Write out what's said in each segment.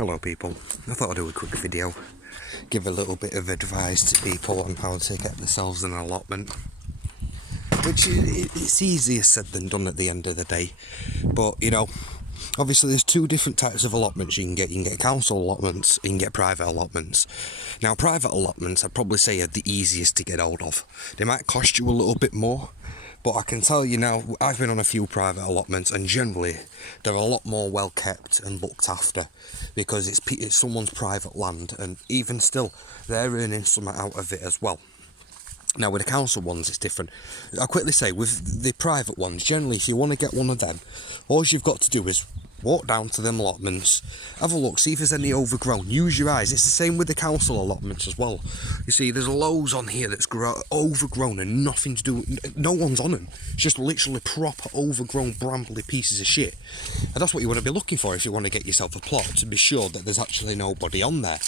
Hello people, I thought I'd do a quick video, give a little bit of advice to people on how to get themselves an allotment, which it's easier said than done at the end of the day. But you know, obviously there's two different types of allotments you can get. You can get council allotments, you can get private allotments. Now private allotments I'd probably say are the easiest to get hold of. They might cost you a little bit more, but I can tell you now, I've been on a few private allotments and generally they're a lot more well kept and looked after because it's someone's private land, and even still they're earning something out of it as well. Now with the council ones it's different. I'll quickly say with the private ones, generally if you want to get one of them, all you've got to do is walk down to them allotments, have a look, see if there's any overgrown, use your eyes. It's the same with the council allotments as well. You see there's loads on here that's overgrown and nothing to do, no one's on them. It's just literally proper overgrown brambly pieces of shit. And that's what you want to be looking for if you want to get yourself a plot, to be sure that there's actually nobody on there.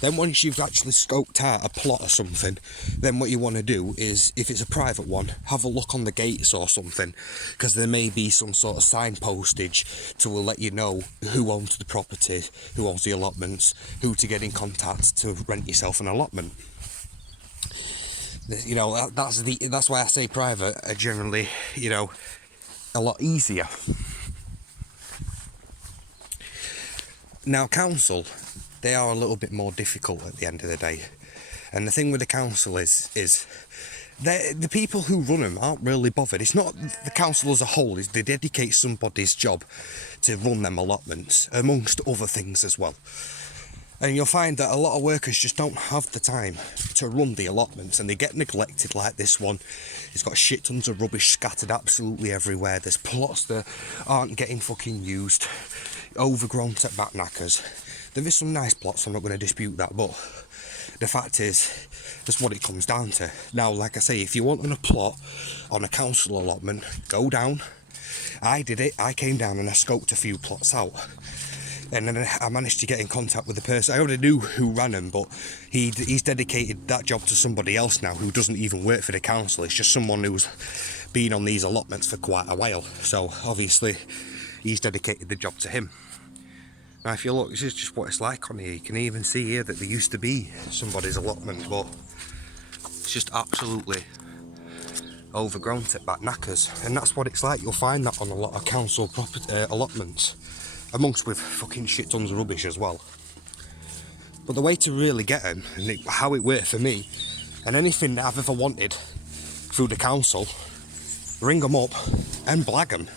Then once you've actually scoped out a plot or something, then what you want to do is, if it's a private one, have a look on the gates or something, because there may be some sort of sign postage to let you know who owns the property, who owns the allotments, who to get in contact to rent yourself an allotment. You know, that's why I say private are generally, you know, a lot easier. Now council, they are a little bit more difficult at the end of the day. And the thing with the council is the people who run them aren't really bothered. It's not the council as a whole, they dedicate somebody's job to run them allotments, amongst other things as well. And you'll find that a lot of workers just don't have the time to run the allotments, and they get neglected like this one. It's got shit tons of rubbish scattered absolutely everywhere. There's plots that aren't getting fucking used, overgrown to back knackers. There is some nice plots, I'm not going to dispute that, but the fact is, that's what it comes down to. Now, like I say, if you want a plot on a council allotment, go down. I did it, I came down and I scoped a few plots out. And then I managed to get in contact with the person. I already knew who ran them, but he's dedicated that job to somebody else now who doesn't even work for the council. It's just someone who's been on these allotments for quite a while. So obviously he's dedicated the job to him. Now if you look, this is just what it's like on here. You can even see here that there used to be somebody's allotment, but it's just absolutely overgrown to back knackers. And that's what it's like. You'll find that on a lot of council property allotments, amongst with fucking shit tons of rubbish as well. But the way to really get them, and how it worked for me, and anything that I've ever wanted through the council, ring them up and blag them.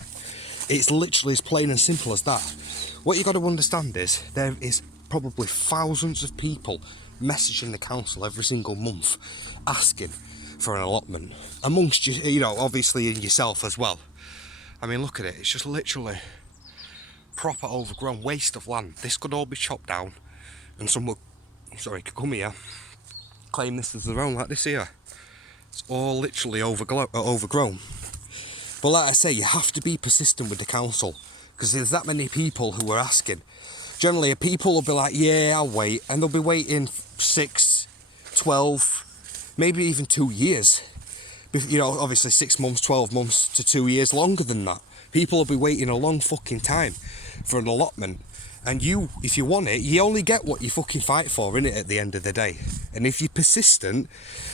It's literally as plain and simple as that. What you got to understand is there is probably thousands of people messaging the council every single month asking for an allotment, amongst you know, obviously in yourself as well. I mean, look at it, it's just literally proper overgrown waste of land. This could all be chopped down and someone, could come here, claim this as their own like this here. It's all literally overgrown. But like I say, you have to be persistent with the council, because there's that many people who are asking. Generally, people will be like, yeah, I'll wait, and they'll be waiting 6, 12, maybe even 2 years. You know, obviously 6 months, 12 months to 2 years, longer than that. People will be waiting a long fucking time for an allotment. And you, if you want it, you only get what you fucking fight for, innit, at the end of the day. And if you're persistent,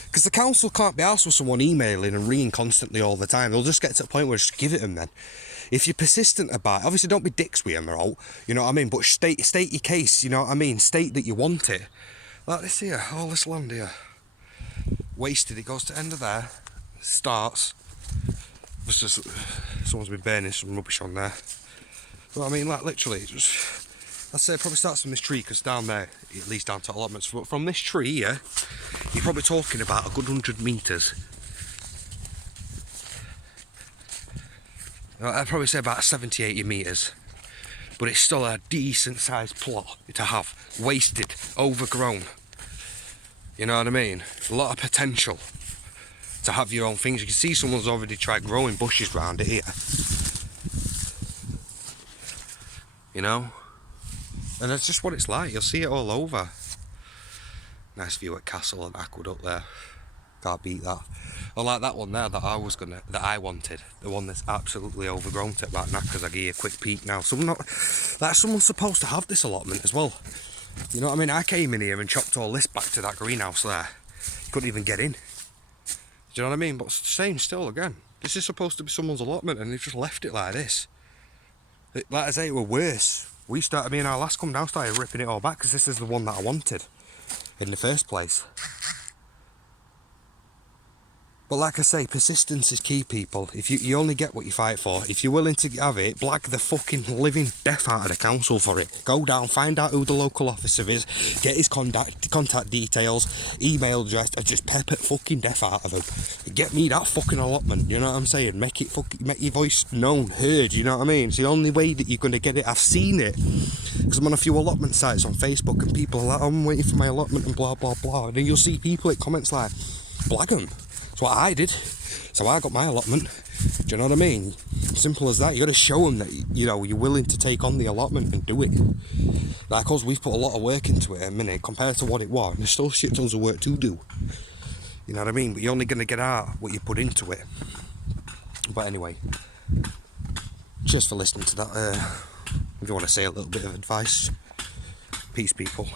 because the council can't be asked with someone emailing and ringing constantly all the time, they'll just get to a point where just give it them then. If you're persistent about it, obviously don't be dicks with them or out, you know what I mean, but state your case, you know what I mean, state that you want it. Like this here, all this land here, wasted, it goes to end of there, starts, it's just, someone's been burning some rubbish on there. But I mean, like literally, just, I'd say it probably starts from this tree, because down there, it leads down to allotments. But from this tree here, you're probably talking about a good 100 metres. I'd probably say about 70, 80 metres. But it's still a decent sized plot to have. Wasted, overgrown. You know what I mean? A lot of potential to have your own things. You can see someone's already tried growing bushes around it here. You know? And that's just what it's like. You'll see it all over. Nice view at Castle and Aqueduct there. Can't beat that. I like that one there that I wanted. The one that's absolutely overgrown. Take that now because I give you a quick peek now. Someone's supposed to have this allotment as well. You know what I mean? I came in here and chopped all this back to that greenhouse there. Couldn't even get in. Do you know what I mean? But same still again. This is supposed to be someone's allotment and they've just left it like this. Like I say, it were worse. Me and our last come down started ripping it all back because this is the one that I wanted in the first place. But like I say, persistence is key, people. If you only get what you fight for. If you're willing to have it, black the fucking living death out of the council for it. Go down, find out who the local officer is, get his contact details, email address, and just pepper fucking death out of him. Get me that fucking allotment, you know what I'm saying? Make your voice known, heard, you know what I mean? It's the only way that you're going to get it. I've seen it. Because I'm on a few allotment sites on Facebook and people are like, oh, I'm waiting for my allotment and blah, blah, blah. And then you'll see people in comments like, blag them. That's what I did. So I got my allotment. Do you know what I mean? Simple as that. You got to show them that, you know, you're willing to take on the allotment and do it. Like us, we've put a lot of work into it at a minute compared to what it was. And there's still shit tons of work to do. You know what I mean? But you're only going to get out what you put into it. But anyway, cheers for listening to that. If you want to say a little bit of advice, peace, people.